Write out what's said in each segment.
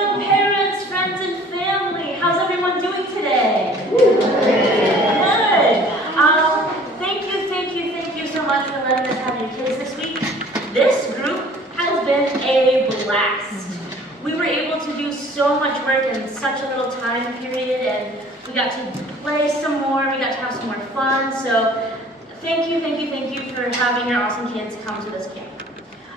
Parents, friends, and family, how's everyone doing today? Good. Thank you so much for letting us have your kids this week. This group has been a blast. We were able to do so much work in such a little time period, and we got to play some more, we got to have some more fun, so thank you for having your awesome kids come to this camp.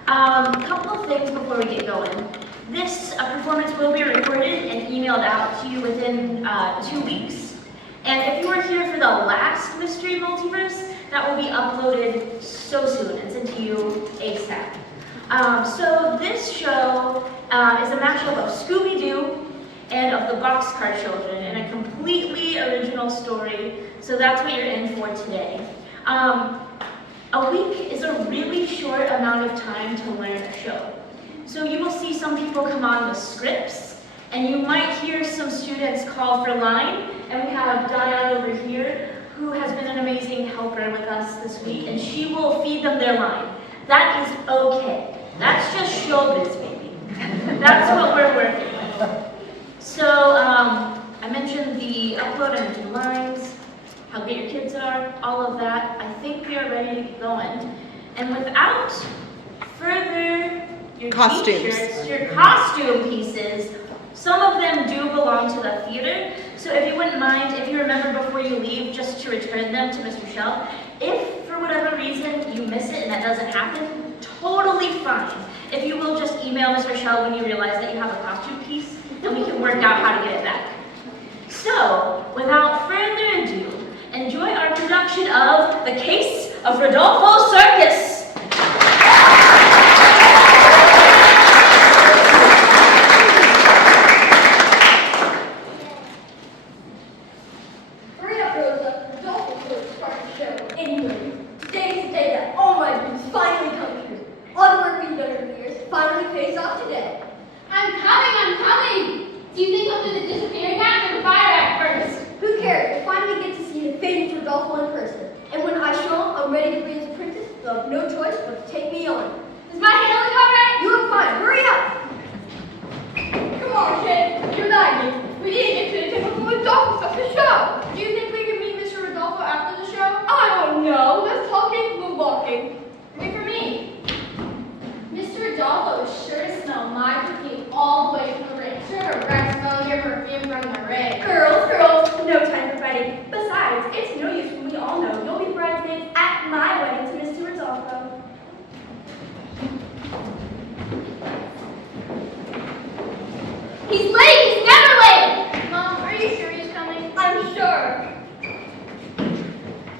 A couple of things before we get going. This performance will be recorded and emailed out to you within 2 weeks. And if you were here for the last Mystery Multiverse, that will be uploaded so soon and sent to you ASAP. So this show is a mashup of Scooby-Doo and of the Boxcar children in a completely original story. So that's what you're in for today. A week is a really short amount of time to learn a show. So you will see some people come on with scripts, and you might hear some students call for line, and we have Diane over here, who has been an amazing helper with us this week, and she will feed them their line. That is okay. That's just showbiz, baby. That's what we're working with. So, I mentioned the upload, I mentioned lines, how good your kids are, all of that. I think we are ready to get going. And without further your t-shirts, your costume pieces, some of them do belong to the theater. So if you wouldn't mind, if you remember before you leave, just to return them to Mr. Shell. If for whatever reason you miss it and that doesn't happen, totally fine. If you will just email Mr. Shell when you realize that you have a costume piece, and we can work out how to get it back. So, without further ado, enjoy our production of The Case of Rodolfo Circus. Hurry up, Rosa. Rodolfo will start the show. Anyway, today is the day that all my dreams finally come true. All the work we've done over the years finally pays off today. I'm coming! Do you think I'll do the disappearing act or the fire act first? Who cares? We'll finally get to see the famous Rodolfo in person. And when I show up, I'm ready to be his princess. They'll have no choice but to take me on. Is my handling alright? You are fine. Hurry up! Come on, kid. You're lagging. We need to get to the typical Rodolfo stuff to show. Do you think we can meet Mr. Rodolfo after the show? I don't know. Less talking, more walking. Wait for me. Mr. Rodolfo is sure to smell my perfume all the way from the ring. Sure, Rex smell your perfume from the ring. Girls, no time for fighting. Besides, it's no use when we all know you'll be bridesmaids at my wedding to Mr. Rodolfo. He's late! He's never late! Mom, are you sure he's coming? I'm sure.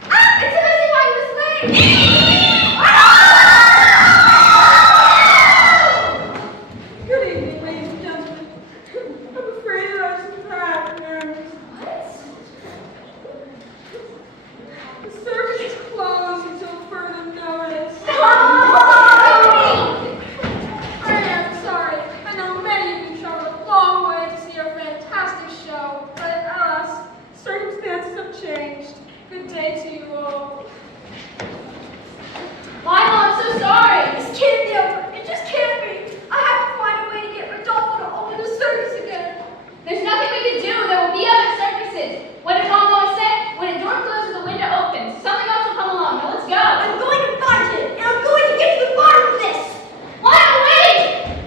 Ah! It's a missing line this way! Good evening, ladies and gentlemen. I'm afraid that I was surprised and nervous. The circus is closed until further notice. I am sorry. I know many of you traveled a long way to see our fantastic show, but alas, circumstances have changed. Good day to you all. Lionel, I'm so sorry! This can't be over. It just can't be. I have to find a way to get Rodolfo to open the circus again. There's nothing we can do. There will be other circuses. What did Tom always say? When a door closes, the window opens. Something else will come along. Now let's go. I'm going to find him, and I'm going to get to the bottom of this. Lionel, wait!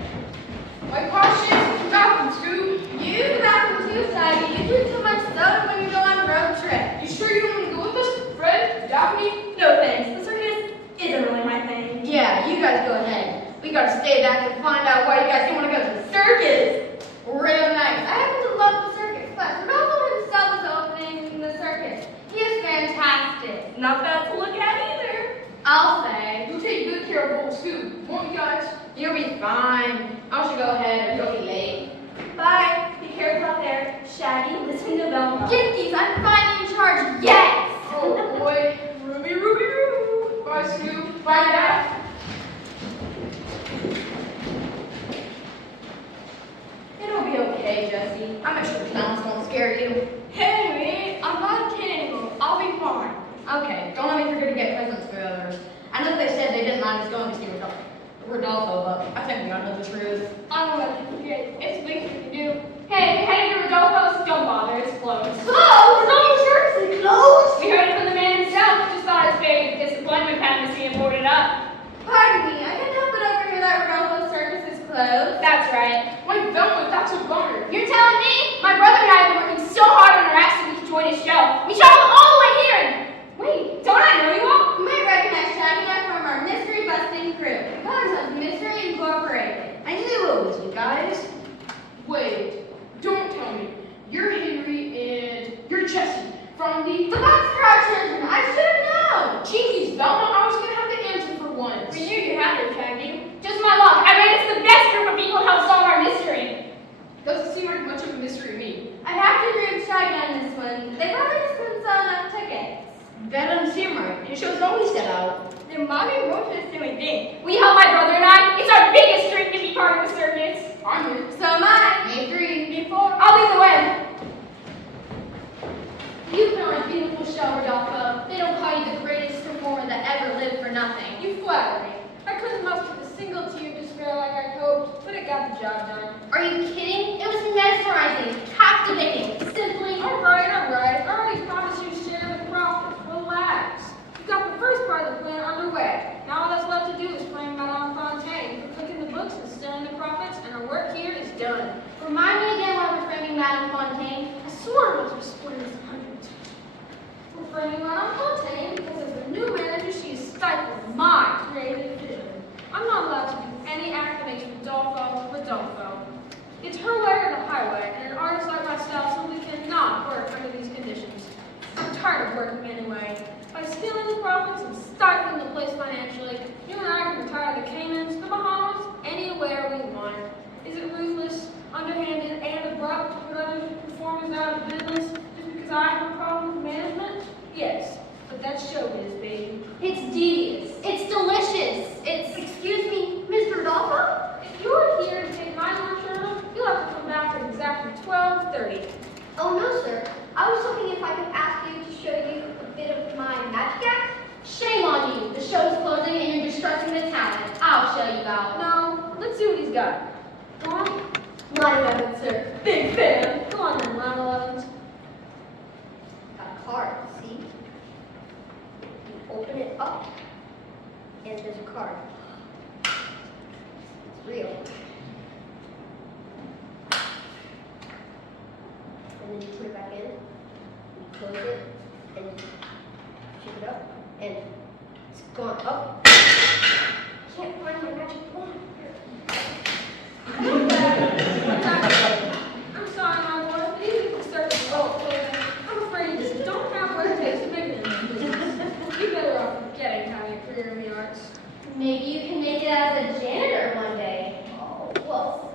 My car shares the bathroom too. Use the bathroom too, Saggy. You drink too much soda when you go on a road trip. You sure you want me to go with us? Fred? Daphne? No thanks. The circus isn't really my thing. Yeah, you guys go ahead. We gotta stay back and find out why you guys don't want to go to the circus. Real nice. I happen to love the circus, but Rodolfo himself is opening the circus. He is fantastic. Not bad to look at either. I'll say. You'll take good care of old Scoop, won't you guys? You'll be fine. I should go ahead or you'll be late. Bye. Be careful out there. Shaggy, listen to Velma. Get these. I'm finally in charge. Yes! Oh boy. Ruby, Ruby, Roo. Bye, Scoop. Bye, Daph. It'll be okay, Jesse. I'm sure the clowns won't scare you. Henry, I'm not a kid anymore. I'll be fine. Okay, don't let me forget to get presents for others. I know they said they didn't mind us going to see Rodolfo. Rodolfo, but I think we all know the truth. I don't let you forget. It's the least we can do. Hey, if you're heading to Rodolfo's, don't bother. It's closed. Closed? Rodolfo's Circus is closed? We heard it from the man himself. Just thought it's big disappointment having to see him boarded up. Pardon me, I can't help but overhear that Rodolfo's Circus is closed. That's right. Why don't? That's a bummer. You're telling me? My brother and I have been working so hard on our acts so we can join his show. We traveled all the way here and... Wait, don't I know you all? You might recognize Shaggy from our mystery busting crew, the colors of Mystery Incorporated. I knew it was you guys. Wait, don't tell me. You're Henry and you're Jesse from the Boxcar children, I should have known. Jinkies, Velma. I was gonna have the answer for once. For you had it, Shaggy. Just my luck. I ran into the best group of people to help solve our mystery. Doesn't seem like much of a mystery to me. I'd have to agree with Shaggy on this one. They probably just couldn't sell enough tickets. That doesn't seem right. It shows always set out. Then Mommy wrote this to me thing. We help my brother and I. It's our biggest dream to be part of the circus. I'm in. So am I. Me three. Me four. I'll lead the way. You put on a beautiful show, Rodolfo. They don't call you the greatest performer that ever lived for nothing. You flatter me. I couldn't muster a single tear of despair like I hoped, but it got the job done. Are you kidding? It was mesmerizing, captivating, simply. Alright. I already promised you a share of the profits. Relax. We've got the first part of the plan underway. Now all that's left to do is frame Madame Fontaine for cooking the books and stirring the profits, and our work here is done. Remind me again why we're framing Madame Fontaine. I swore once we split this 100. We're framing Madame Fontaine because as the new manager, she is stifling my creative vision. I'm not allowed to do any act that makes Rodolfo. It's her way or the highway, and an artist like myself simply cannot work under these conditions. I'm tired of working anyway. By stealing the profits and stifling the place financially, you and I can retire the Caymans, the Bahamas, anywhere we want. Is it ruthless, underhanded, and abrupt to put other performers out of business just because I have a problem with management? Yes, but that's showbiz, baby. It's devious. It's delicious. It's, excuse me, Mr. Rodolfo? If you're here to take my lunch journal, you'll have to come back at exactly 12:30. Oh, no, sir. I was hoping if I could ask you to show you a bit of my magic act. Shame on you. The show's closing and you're distressing the talent. I'll show you out. No, let's see what he's got. Go on. Line 11, sir. Big fan. Go on then, line 11. Got a card, see? You open it up, and there's a card. It's real. And then you put it back in, and you close it, and you shake it up, and it's gone up. Can't find my magic wand. I'm sorry, my boy, but even if the circus closing, I'm afraid you just don't have what it takes to make it in this business. You better off forgetting having a career in the arts. Maybe you can make it as a janitor one day. Oh, well,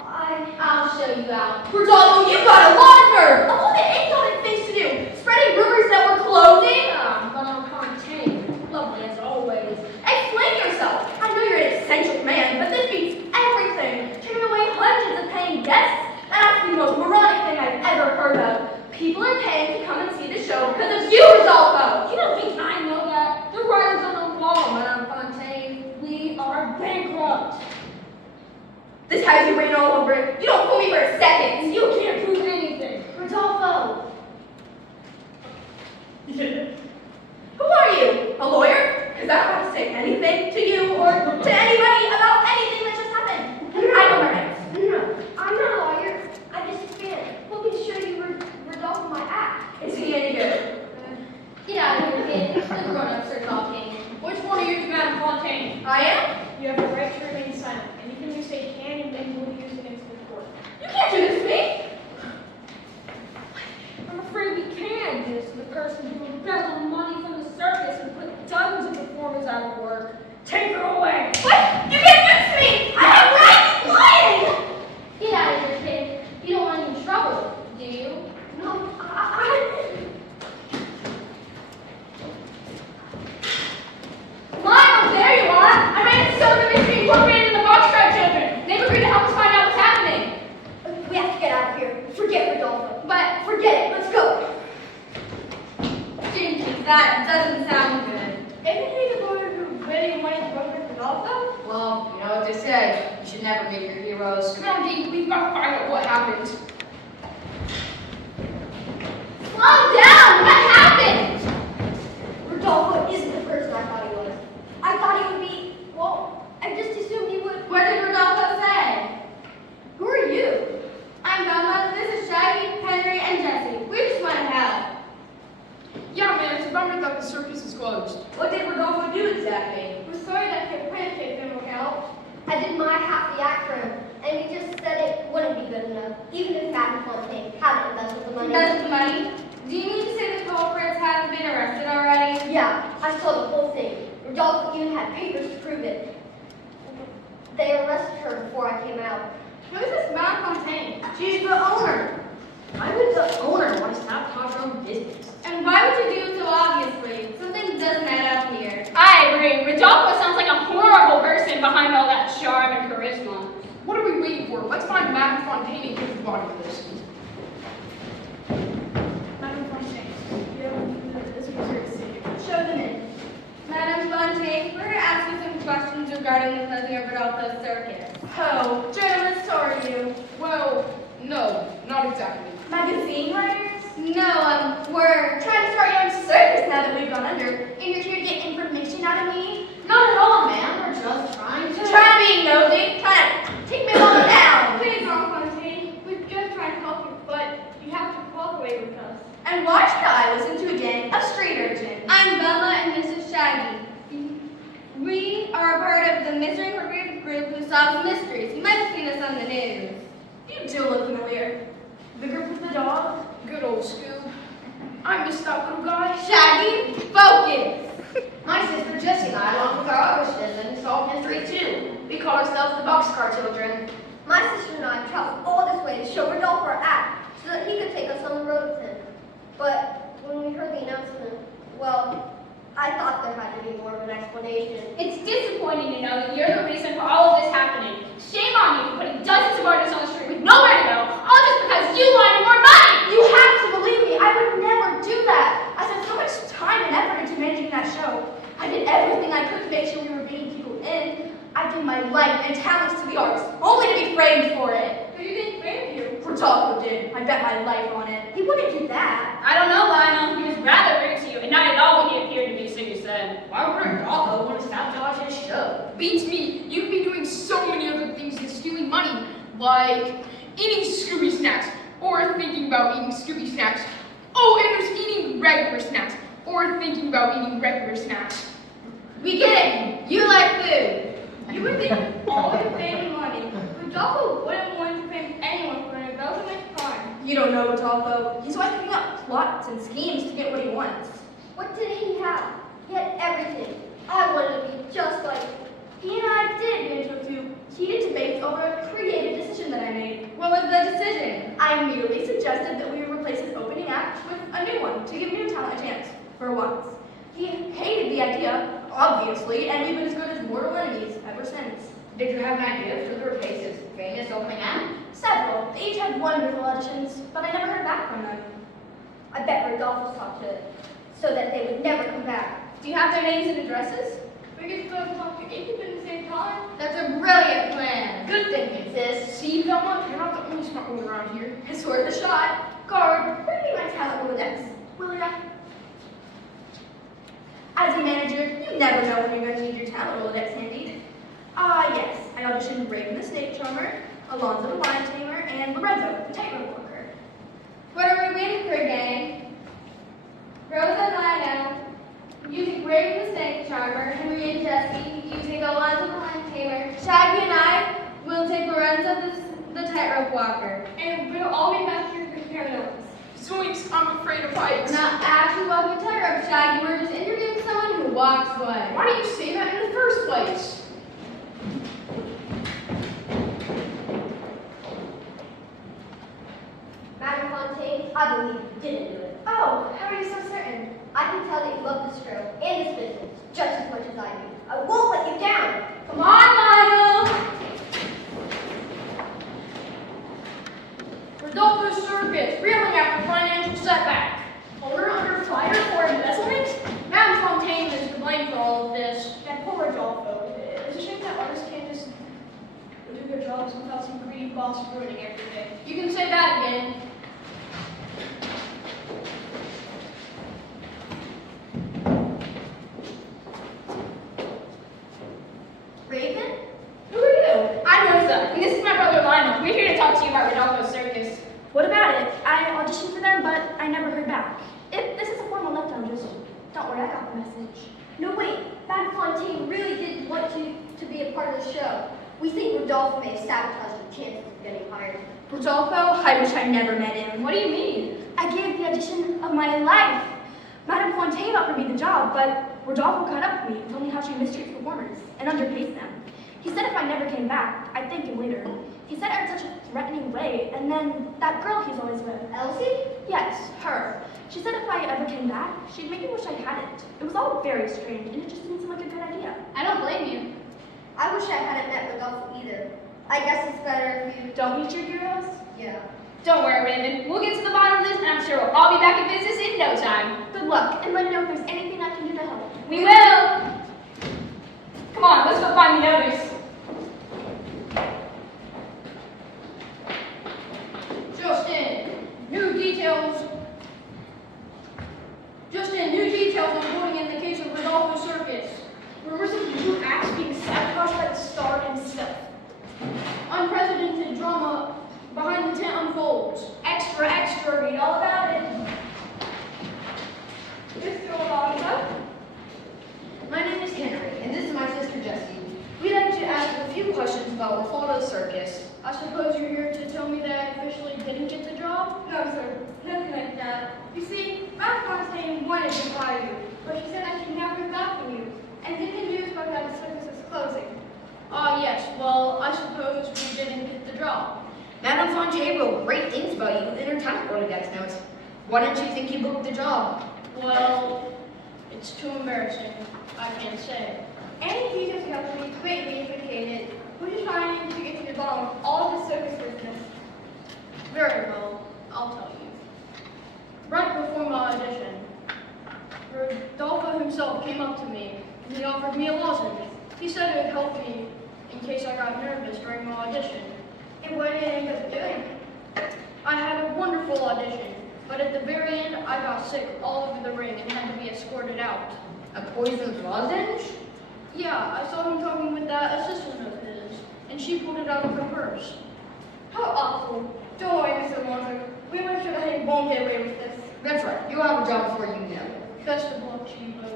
I'll show you out. Rodolfo, you got a lot of nerve! Of all the idiotic things to do, spreading rumors that we're closing? Madame Fontaine, lovely as always. Explain yourself. I know you're an eccentric man, but this beats everything. Turning away hundreds of paying guests? That's the most moronic thing I've ever heard of. People are paying to come and see the show because of you, Rodolfo. You don't think I know that? The writing's on the wall, Madame Fontaine. We are bankrupt. This has you written all over it. You don't fool me for a second. You can't prove anything. Rodolfo. Who are you? A lawyer? Because I don't have to say anything to you or to anybody about anything that just happened. I know my rights. No, I'm not a lawyer. I'm just a fan. Hoping to show you Rodolfo my act. Is he any good? Get out of here, kid. The grown-ups are talking. Which one are you, Madame Fontaine? I am? You have the right to remain silent. Anything you say can and then will be used against the court. You can't do this to me. I'm afraid we can do this to the person who embezzled money from the circus and put dozens of performers out of work. Take her away! What? You can't do this to me! I have rights! Lying! Get out of here, kid. You don't want any trouble, do you? No, Lionel, there you are! I ran into Circus Mystery Incorporated and the Boxcar children. They've agreed to help us find out what's happening. We have to get out of here. Forget Rodolfo. But forget it. Let's go. Jinkies, that doesn't sound good. Isn't he the lawyer who really wanted to work with said, you should never meet your heroes. Come on, Deke, we've got to find out what happened. Slow down! What happened? Rodolfo isn't the person I thought he was. I thought he would be, well, I just assumed he would. What did Rodolfo say? Who are you? I'm Velma, this is Shaggy, Henry, and Jesse. We just want to help. Yeah, man, it's a bummer that the circus is closed. What did Rodolfo do exactly? We're sorry that Kid Pancake didn't work out. I did my half the act for him, and he just said it wouldn't be good enough, even if Madam Fontaine hadn't embezzled the money. That's the money. Do you mean to say the culprits haven't been arrested already? Yeah, I saw the whole thing. Rodolfo even had papers to prove it. They arrested her before I came out. Who is this Madame Fontaine? She's the owner. Why would the owner want to sabotage her own business? And why would you do it so obviously? Something doesn't add up here. I agree. Rodolfo sounds like a horrible person behind all that charm and charisma. What are we waiting for? Let's find Madame Fontaine and get the body of this. Madame Fontaine, this was your decision. Show them in. Madame Fontaine, we're going to ask you some questions regarding the closing of Rodolfo's circus. Oh, journalists are you? Well, no, not exactly. Magazine writers? No, we're trying to start your own circus now that we've gone under. And you're here to get information out of me? Not at all, ma'am. We're just trying to... Trying to be nosy? Trying to take me all down? Please, Madame Fontaine, we're just trying to help you, but you have to cooperate with us. And why should I listen to a gang of street urchins? I'm Velma and this is Shaggy. We are a part of the Mystery Incorporated group who solves mysteries. You might have seen us on the news. You do look familiar. The group with the dog? Good old Scoob. I missed that little guy. Shaggy, focus! My sister Jessie and I, along with our other citizens, solve mystery too. We call ourselves the Boxcar children. My sister and I traveled all this way to show Rodolfo our act so that he could take us on the road with him. But when we heard the announcement, well, I thought there had to be more of an explanation. It's disappointing to know that you're the reason for all of this happening. Shame on you for putting dozens of artists on the street with nowhere to go, all just because you wanted more money! You have to believe me, I would never do that. I spent so much time and effort into managing that show. I did everything I could to make sure we were bringing people in. I gave my life and talents to the arts, only to be framed for it. Who didn't frame you? Rodolfo did. I bet my life on it. He wouldn't do that. I don't know, Lionel. He was rather rude to you, and not at all what he appeared to be, so you said. Why would Rodolfo want to sabotage his show? Beats me. You could be doing so many other things than stealing money, like eating Scooby snacks, or thinking about eating Scooby snacks. Oh, and there's eating regular snacks, or thinking about eating regular snacks. We get it. You like food. You would think all your family money. Rodolfo wouldn't want to pay anyone for an embezzlement crime. You don't know Rodolfo. He's always picking up plots and schemes to get what he wants. What did he have? He had everything. I wanted to be just like him. He and I did get into a few heated debates over a creative decision that I made. What was the decision? I merely suggested that we replace his opening act with a new one to give new talent a chance, for once. He hated the idea, obviously, and we've been as good as mortal enemies ever since. Did you have an idea for the replace his famous opening act? Several. They each had wonderful auditions, but I never heard back from them. I bet Rodolfo talked to so that they would never come back. Do you have their names and addresses? We could both talk to each of them at the same time. That's a brilliant plan. Good thinking, sis. See, Velma, you're not the only smart one around here. It's worth a shot. Guard, bring me my talent Rolodex. Will ya? As a manager, you never know when you're going to need your talent Rolodex handy. Ah, yes. I auditioned Raven the Snake Charmer, Alonzo the Lion Tamer, and Lorenzo the Tightrope Walker. What are we waiting for, gang? Rosa and Lionel using Raven the Snake Charmer, Henry and Jesse using Alonzo the Lion Tamer, Shaggy and I will take Lorenzo the Tightrope Walker. And we'll all be back here to compare notes. Zoinks, I'm afraid of heights. We're not actually walking a tightrope, Shaggy. We're just interviewing someone who walks away. Why did you say that in the first place? Madam Fontaine, I believe you didn't do it. Oh, how are you so certain? I can tell that you love this show and this business just as much as I do. I won't let you down. Come on, Lionel! Rodolfo's Circus, reeling after financial setback. Owner under fire for embezzlement? Madame Fontaine is to blame for all of this. That poor Rodolfo. It's a shame that artists can't just jobs without some greedy boss ruining everything. You can say that again. Raven? Who are you? I'm Rosa, and this is my brother Lionel. We're here to talk to you about Rodolfo's Circus. What about it? I auditioned for them, but I never heard back. If this is a formal letdown, just don't worry, I got the message. No, wait. Bain really did want to be a part of the show. We think Rodolfo may have sabotaged the chances of getting hired. Rodolfo? I wish I never met him. What do you mean? I gave the audition of my life. Madame Fontaine offered me the job, but Rodolfo caught up with me and told me how she mistreats performers and underpays them. He said if I never came back, I'd thank him later. He said it in such a threatening way, and then that girl he's always with. Elsie? Yes, her. She said if I ever came back, she'd make me wish I hadn't. It was all very strange, and it just didn't seem like a good idea. I don't blame you. I wish I hadn't met Rodolfo either. I guess it's better if you... Don't meet your heroes? Yeah. Don't worry, Raymond. We'll get to the bottom of this, and I'm sure we'll all be back in business in no time. Good luck, and let me know if there's anything I can do to help. We will! Come on, let's go find the notice. New details unfolding in the case of Rodolfo Circus. Rumors of new acts being sabotaged by the star himself. Unprecedented drama behind the tent unfolds. Extra, extra, read all about it. Mr. Rodolfo? My name is Henry, and this is my sister Jessie. We'd like to ask a few questions about Courthouse Circus. I suppose you're here to tell me that I officially didn't get the job? No, sir. Nothing like that. You see, Madame Fontaine wanted to hire you, but she said I should never hear back from you. And then the news broke that the circus was closing. Ah, yes. Well, I suppose we didn't get the job. Madame Fontaine wrote great things about you in her talent Rolodex notes. Why don't you think you booked the job? Well, it's too embarrassing. I can't say. Any details you have to be greatly implicated. We're just trying to get to the bottom of all the circus business. Very well. I'll tell you. Right before my audition, Rodolfo himself came up to me and he offered me a lozenge. He said it would help me in case I got nervous during my audition. And what did it end up doing? I had a wonderful audition, but at the very end, I got sick all over the ring and had to be escorted out. A poisoned lozenge? Yeah, I saw him talking with that assistant of his, and she pulled it out of her purse. How awful. Don't worry, Mr. Monster. We make sure that he won't get away with this. That's right. You'll have a job before you know it. Best of luck to you both.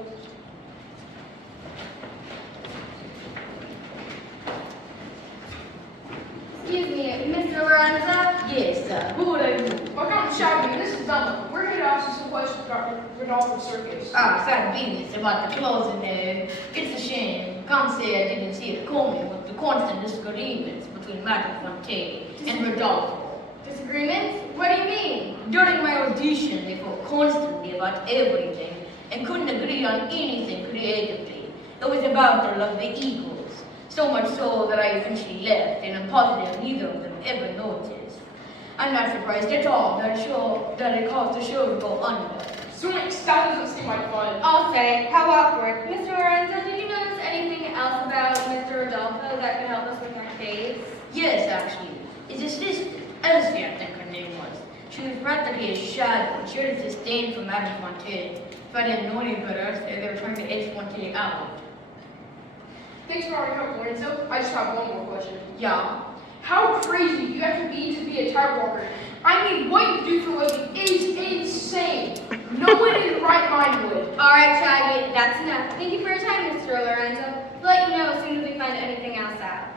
Excuse me, Mr. Lorenzo? Yes, who would I be? Welcome to Shopping. This is Donna. We're here to ask you some questions about Rodolfo Circus. Sad business about the closing there. It's a shame. Can't say I didn't see it coming with the constant disagreements between Madame Fontaine and Rodolfo. Disagreements? What do you mean? During my audition, they fought constantly about everything and couldn't agree on anything creatively. It was about their love of the Eagles. So much so that I eventually left, and I'm positive neither of them ever noticed. I'm not surprised at all that it caused the show to go under. Swings, that doesn't seem like fun. I'll say, how awkward. Mr. Lorenzo, did you notice anything else about Mr. Rodolfo that could help us with our case? Yes, actually. His assistant, Elsie, I think her name was. She was practically a shadow, and she had a disdain for Madame Fontaine. If I didn't know any better, I'd say they were trying to edge Fontaine out. Thanks for all your help, Lorenzo. I just have one more question. Yeah. How crazy do you have to be a tightrope walker? I mean, what you do for a living is insane. No one in the right mind would. Alright, Shaggy, that's enough. Thank you for your time, Mr. Lorenzo. We'll let you know as soon as we find anything else out.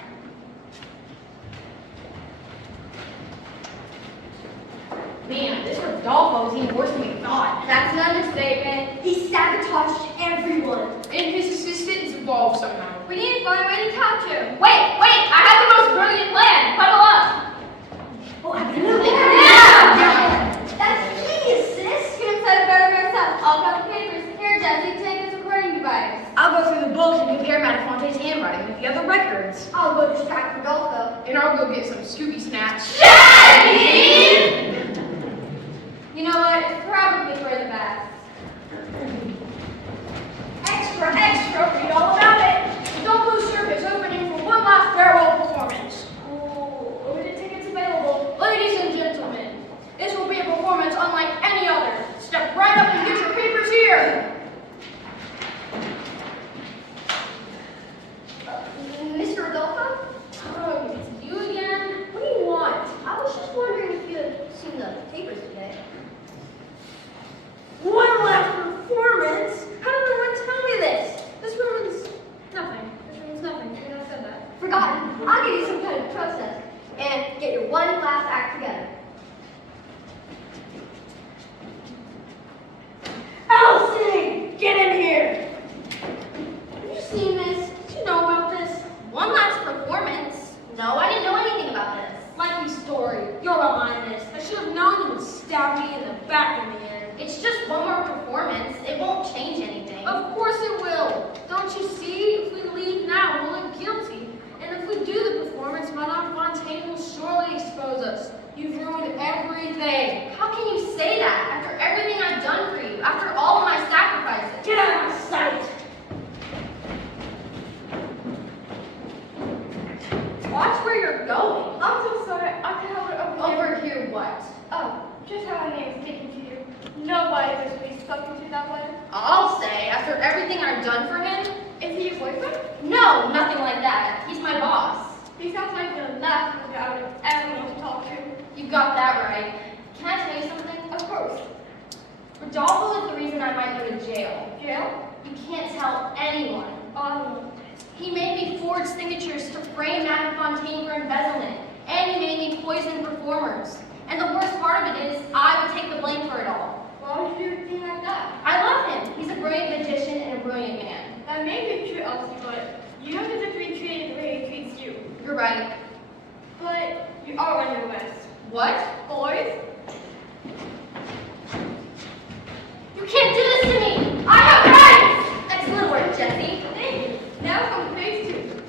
Man, this Rodolfo is even worse than we thought. That's an understatement. He sabotaged everyone. And his assistant is involved somehow. We need to find a way to capture him. Wait! I have the most brilliant plan! Huddle up! Oh, absolutely. Yeah! That's genius, sis. Couldn't have said it better myself. I'll got the papers. Here, Jesse, take this recording device. I'll go through the books and compare Madame Fontaine's handwriting with the other records. I'll go distract Rodolfo. And I'll go get some Scooby snacks. You know what? It's probably for the best. Extra, extra, read all about it. Rodolfo Circus opening for one last farewell performance. Oh, Forgotten. I'll give you some kind of process and get your one last act together. Elsie, get in here. Have you seen this? Did you know about this? One last performance? No, I didn't know anything about this. Likely story. You're behind this. I should have known you would stab me in the back in the end. It's just one more performance. It won't change anything. Of course it will. Don't you see? If we leave now, we'll look guilty. And if we do the performance, Madame Fontaine will surely expose us. You've ruined everything. How can you say that after everything I've done for you, after all of my sacrifices? Get out of my sight. Watch where you're going. I'm so sorry. I can't help it Over here what? Oh, just how my name is taken to you. Nobody has been spoken to that way. I'll say, after everything I've done for him, Is he your boyfriend? no, nothing like that. He's my boss. He sounds like the last guy I would ever want to talk to. You got that right. Can I tell you something? Of course. Rodolfo is the reason I might go to jail. Jail? You can't tell anyone. He made me forge signatures to frame Madame Fontaine for embezzlement, and he made me poison performers. And the worst part of it is, I would take the blame for it all. Why would you do a thing like that? I love him. He's a brilliant magician and a brilliant man. That may be true, Elsie, but you have to just be treated the way he treats you. You're right. But you are one of the best. What? Boys? You can't do this to me! I have rights! Excellent work, Jesse. Thank you. Now come phase 2.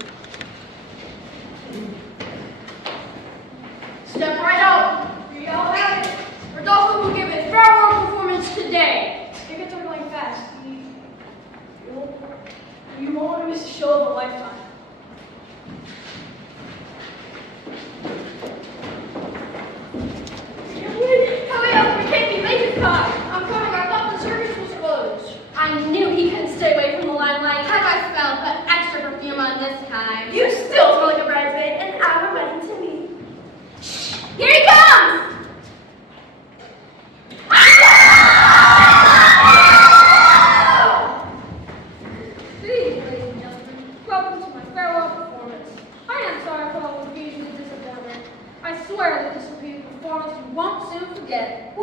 Step right out. We all have it. Rodolfo will give his farewell performance today. If it's going fast, you won't want to miss a show of a lifetime. Hurry up, we can't be late this time. I'm coming. I thought the circus was closed. I knew he couldn't stay away from the limelight. Had I smelled, put extra perfume on this time. You still smell like a bridesmaid, and I'm a wedding to me. Here he comes! Good evening, ladies and gentlemen. Welcome to my farewell performance. I am sorry for all the confusion and disappointment. I swear that this will be a performance you won't soon forget.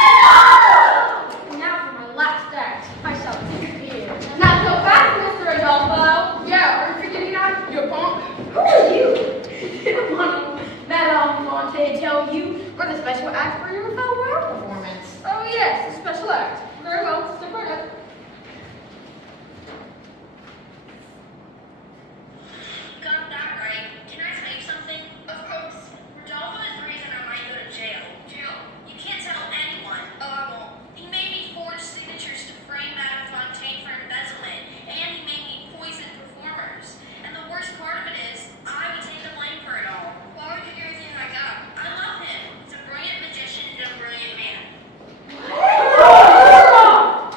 And now for my last act. I shall disappear. Not so fast, Mr. Rodolfo. Yeah, are you forgetting that? You punk. Who are you? Did Madame Fontaine tell you we're the special act for your farewell performance? Oh yes, a special act. Very well, step right up. Got that right. Can I tell you something? Of course. Rodolfo is the reason I might go to jail. Jail? You can't tell anyone. Oh, I won't. He made me forge signatures to frame Madame Fontaine for embezzlement, and he made me poison performers. And the worst part of it is, I would take the blame for it all. Why would you do everything like that? I love him. He's a brilliant magician and a brilliant man.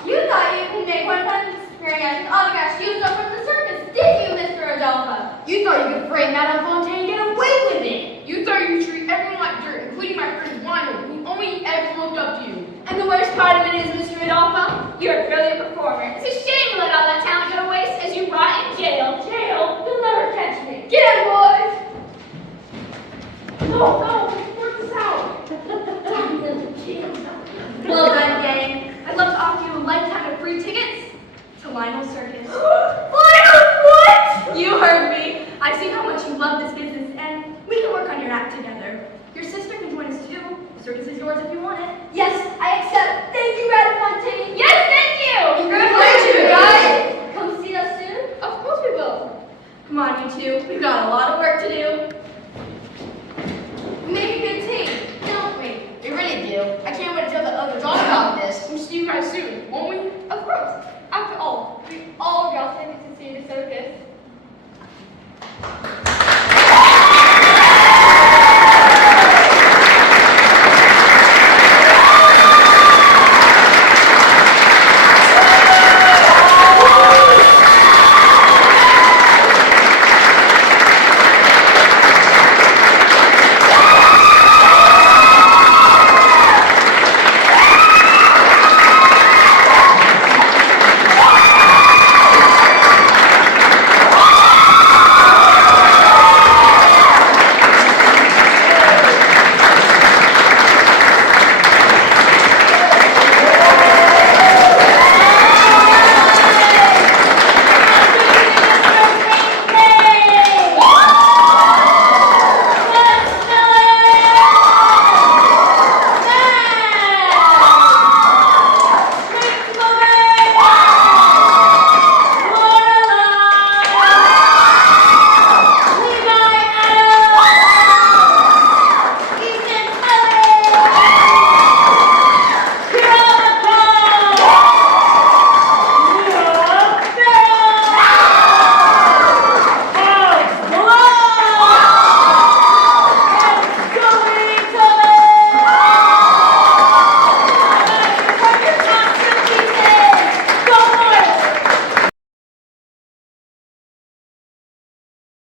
You thought you could make one punch disappearing as an autograph used up from the circus, did you, Mr. Rodolfo? You thought you could frame Madame Fontaine and get away with it. You thought you treat everyone like dirt, including my friend Lionel, who only ever looked up to you. And the worst part of it is, Mr. Rodolfo, you're a brilliant performer. It's a shame you let all that talent go to waste as you rot in jail. Jail? You'll never catch me. Get it, boys! No, work this out. Well done, gang. I'd love to offer you a lifetime of free tickets to Lionel's Circus. Lionel, what? You heard me. I've seen how much you love this business, and we can work on your act together. Your sister can join us too. The circus is yours if you want it. Yes, I accept. Thank you, Madame Fontaine. Yes, thank you! Congratulations, guys! Come see us soon? Of course we will. Come on, you two. We've got a lot of